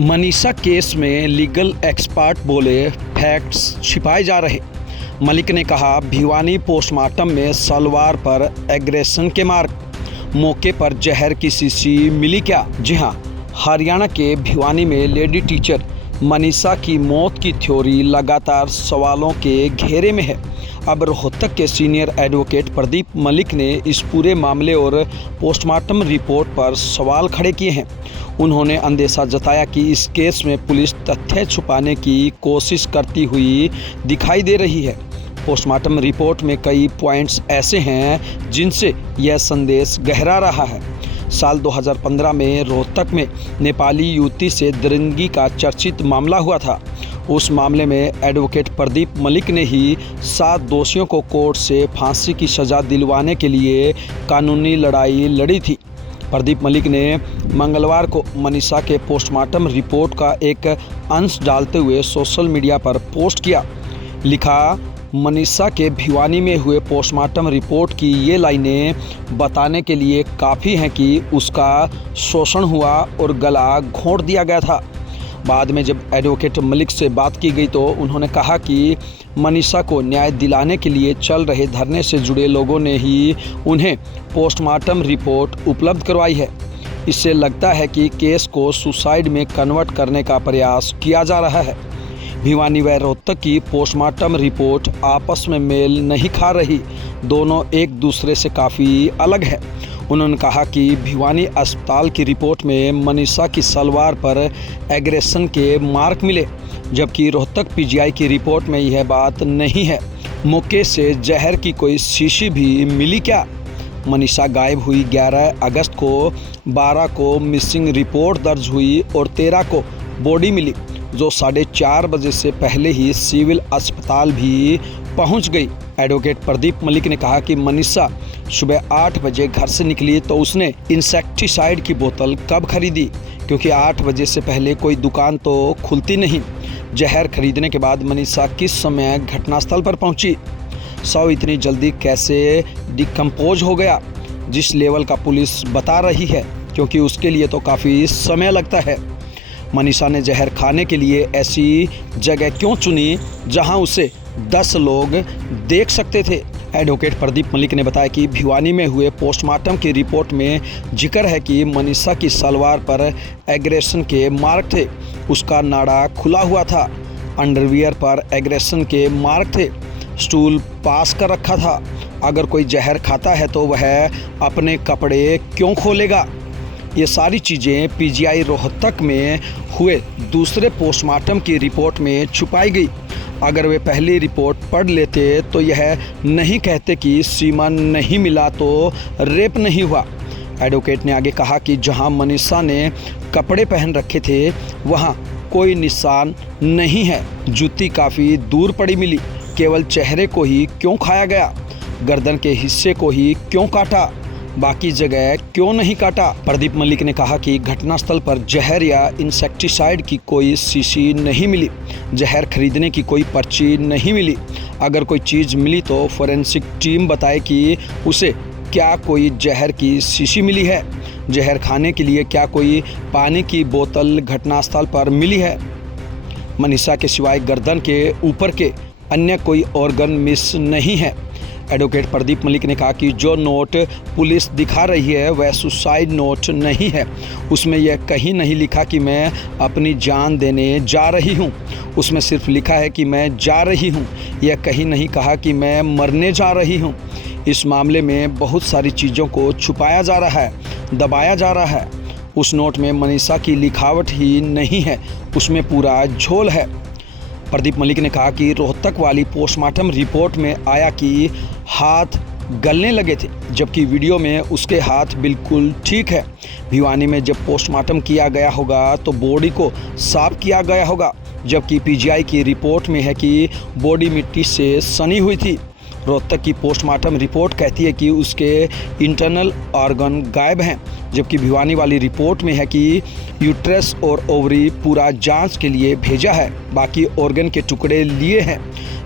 Manisha case में legal expert बोले facts छिपाए जा रहे। मलिक ने कहा भिवानी पोस्टमार्टम में सलवार पर एग्रेशन के मार्क, मौके पर जहर की शीशी मिली क्या? जी हां, हरियाणा के भिवानी में लेडी टीचर मनीषा की मौत की थ्योरी लगातार सवालों के घेरे में है। अब रोहतक के सीनियर एडवोकेट प्रदीप मलिक ने इस पूरे मामले और पोस्टमार्टम रिपोर्ट पर सवाल खड़े किए हैं। उन्होंने अंदेशा जताया कि इस केस में पुलिस तथ्य छुपाने की कोशिश करती हुई दिखाई दे रही है। पोस्टमार्टम रिपोर्ट में कई पॉइंट्स ऐसे हैं जिनसे यह संदेश गहरा रहा है। साल 2015 में रोहतक में नेपाली युवती से दरिंदगी का चर्चित मामला हुआ था। उस मामले में एडवोकेट प्रदीप मलिक ने ही 7 दोषियों को कोर्ट से फांसी की सज़ा दिलवाने के लिए कानूनी लड़ाई लड़ी थी। प्रदीप मलिक ने मंगलवार को मनीषा के पोस्टमार्टम रिपोर्ट का एक अंश डालते हुए सोशल मीडिया पर पोस्ट किया। लिखा, मनीषा के भिवानी में हुए पोस्टमार्टम रिपोर्ट की ये लाइनें बताने के लिए काफ़ी हैं कि उसका शोषण हुआ और गला घोंट दिया गया था। बाद में जब एडवोकेट मलिक से बात की गई तो उन्होंने कहा कि मनीषा को न्याय दिलाने के लिए चल रहे धरने से जुड़े लोगों ने ही उन्हें पोस्टमार्टम रिपोर्ट उपलब्ध करवाई है। इससे लगता है कि केस को सुसाइड में कन्वर्ट करने का प्रयास किया जा रहा है। भिवानी व रोहतक की पोस्टमार्टम रिपोर्ट आपस में मेल नहीं खा रही, दोनों एक दूसरे से काफ़ी अलग है। उन्होंने कहा कि भिवानी अस्पताल की रिपोर्ट में मनीषा की सलवार पर एग्रेशन के मार्क मिले, जबकि रोहतक पीजीआई की रिपोर्ट में यह बात नहीं है। मौके से जहर की कोई शीशी भी मिली क्या? मनीषा गायब हुई 11 अगस्त को, 12 को मिसिंग रिपोर्ट दर्ज हुई और 13 को बॉडी मिली, जो 4:30 बजे से पहले ही सिविल अस्पताल भी पहुंच गई। एडवोकेट प्रदीप मलिक ने कहा कि मनीषा सुबह 8 बजे घर से निकली तो उसने इंसेक्टिसाइड की बोतल कब खरीदी, क्योंकि 8 बजे से पहले कोई दुकान तो खुलती नहीं। जहर खरीदने के बाद मनीषा किस समय घटनास्थल पर पहुंची? शव इतनी जल्दी कैसे डिकम्पोज हो गया, जिस लेवल का पुलिस बता रही है, क्योंकि उसके लिए तो काफ़ी समय लगता है। मनीषा ने जहर खाने के लिए ऐसी जगह क्यों चुनी जहां उसे 10 लोग देख सकते थे? एडवोकेट प्रदीप मलिक ने बताया कि भिवानी में हुए पोस्टमार्टम की रिपोर्ट में जिक्र है कि मनीषा की सलवार पर एग्रेशन के मार्क थे, उसका नाड़ा खुला हुआ था, अंडरवियर पर एग्रेशन के मार्क थे, स्टूल पास कर रखा था। अगर कोई जहर खाता है तो वह अपने कपड़े क्यों खोलेगा? ये सारी चीज़ें पीजीआई रोहतक में हुए दूसरे पोस्टमार्टम की रिपोर्ट में छुपाई गई। अगर वे पहली रिपोर्ट पढ़ लेते तो यह नहीं कहते कि सीमन नहीं मिला तो रेप नहीं हुआ। एडवोकेट ने आगे कहा कि जहां मनीषा ने कपड़े पहन रखे थे वहां कोई निशान नहीं है, जूती काफ़ी दूर पड़ी मिली, केवल चेहरे को ही क्यों खाया गया, गर्दन के हिस्से को ही क्यों काटा, बाकी जगह क्यों नहीं काटा? प्रदीप मलिक ने कहा कि घटनास्थल पर जहर या इंसेक्टिसाइड की कोई शीशी नहीं मिली, जहर खरीदने की कोई पर्ची नहीं मिली। अगर कोई चीज़ मिली तो फोरेंसिक टीम बताए कि उसे क्या कोई जहर की शीशी मिली है। जहर खाने के लिए क्या कोई पानी की बोतल घटनास्थल पर मिली है? मनीषा के सिवाय गर्दन के ऊपर के अन्य कोई ऑर्गन मिस नहीं है। एडवोकेट प्रदीप मलिक ने कहा कि जो नोट पुलिस दिखा रही है वह सुसाइड नोट नहीं है। उसमें यह कहीं नहीं लिखा कि मैं अपनी जान देने जा रही हूं। उसमें सिर्फ लिखा है कि मैं जा रही हूं। यह कहीं नहीं कहा कि मैं मरने जा रही हूं। इस मामले में बहुत सारी चीज़ों को छुपाया जा रहा है, दबाया जा रहा है। उस नोट में मनीषा की लिखावट ही नहीं है, उसमें पूरा झोल है। प्रदीप मलिक ने कहा कि रोहतक वाली पोस्टमार्टम रिपोर्ट में आया कि हाथ गलने लगे थे, जबकि वीडियो में उसके हाथ बिल्कुल ठीक है। भिवानी में जब पोस्टमार्टम किया गया होगा तो बॉडी को साफ किया गया होगा, जबकि पीजीआई की रिपोर्ट में है कि बॉडी मिट्टी से सनी हुई थी। रोहतक की पोस्टमार्टम रिपोर्ट कहती है कि उसके इंटरनल ऑर्गन गायब हैं, जबकि भिवानी वाली रिपोर्ट में है कि यूट्रस और ओवरी पूरा जांच के लिए भेजा है, बाकी ऑर्गन के टुकड़े लिए हैं।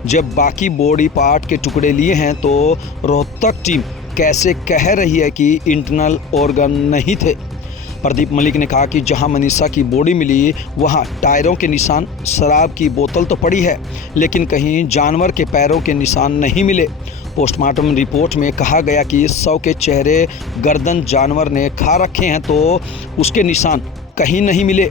जब बाकी बॉडी पार्ट के टुकड़े लिए हैं तो रोहतक टीम कैसे कह रही है कि इंटरनल ऑर्गन नहीं थे? प्रदीप मलिक ने कहा कि जहां मनीषा की बॉडी मिली वहां टायरों के निशान, शराब की बोतल तो पड़ी है, लेकिन कहीं जानवर के पैरों के निशान नहीं मिले। पोस्टमार्टम रिपोर्ट में कहा गया कि शव के चेहरे, गर्दन जानवर ने खा रखे हैं तो उसके निशान कहीं नहीं मिले।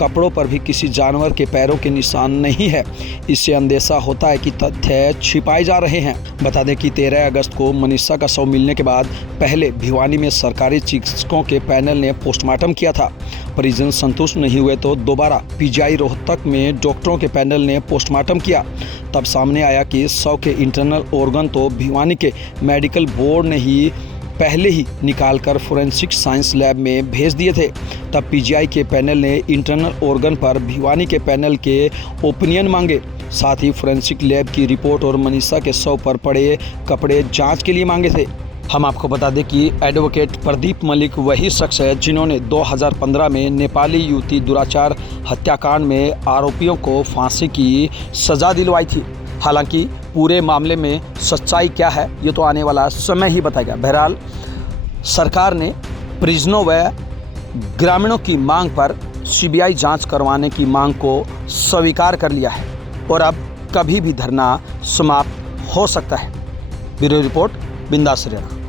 कपड़ों पर भी किसी जानवर के पैरों के निशान नहीं है। इससे अंदेशा होता है कि तथ्य छिपाए जा रहे हैं। बता दें कि 13 अगस्त को मनीषा का शव मिलने के बाद पहले भिवानी में सरकारी चिकित्सकों के पैनल ने पोस्टमार्टम किया था। परिजन संतुष्ट नहीं हुए तो दोबारा पीजीआई रोहतक में डॉक्टरों के पैनल ने पोस्टमार्टम किया। तब सामने आया कि शव के इंटरनल ऑर्गन तो भिवानी के मेडिकल बोर्ड ने ही पहले ही निकालकर फोरेंसिक साइंस लैब में भेज दिए थे। तब पीजीआई के पैनल ने इंटरनल ऑर्गन पर भिवानी के पैनल के ओपिनियन मांगे, साथ ही फोरेंसिक लैब की रिपोर्ट और मनीषा के शव पर पड़े कपड़े जांच के लिए मांगे थे। हम आपको बता दें कि एडवोकेट प्रदीप मलिक वही शख्स है जिन्होंने 2015 में नेपाली युवती दुराचार हत्याकांड में आरोपियों को फांसी की सज़ा दिलवाई थी। हालांकि पूरे मामले में सच्चाई क्या है ये तो आने वाला समय ही बताएगा। बहरहाल सरकार ने परिजनों व ग्रामीणों की मांग पर सीबीआई जांच करवाने की मांग को स्वीकार कर लिया है और अब कभी भी धरना समाप्त हो सकता है। ब्यूरो रिपोर्ट, बिंदास हरियाणा।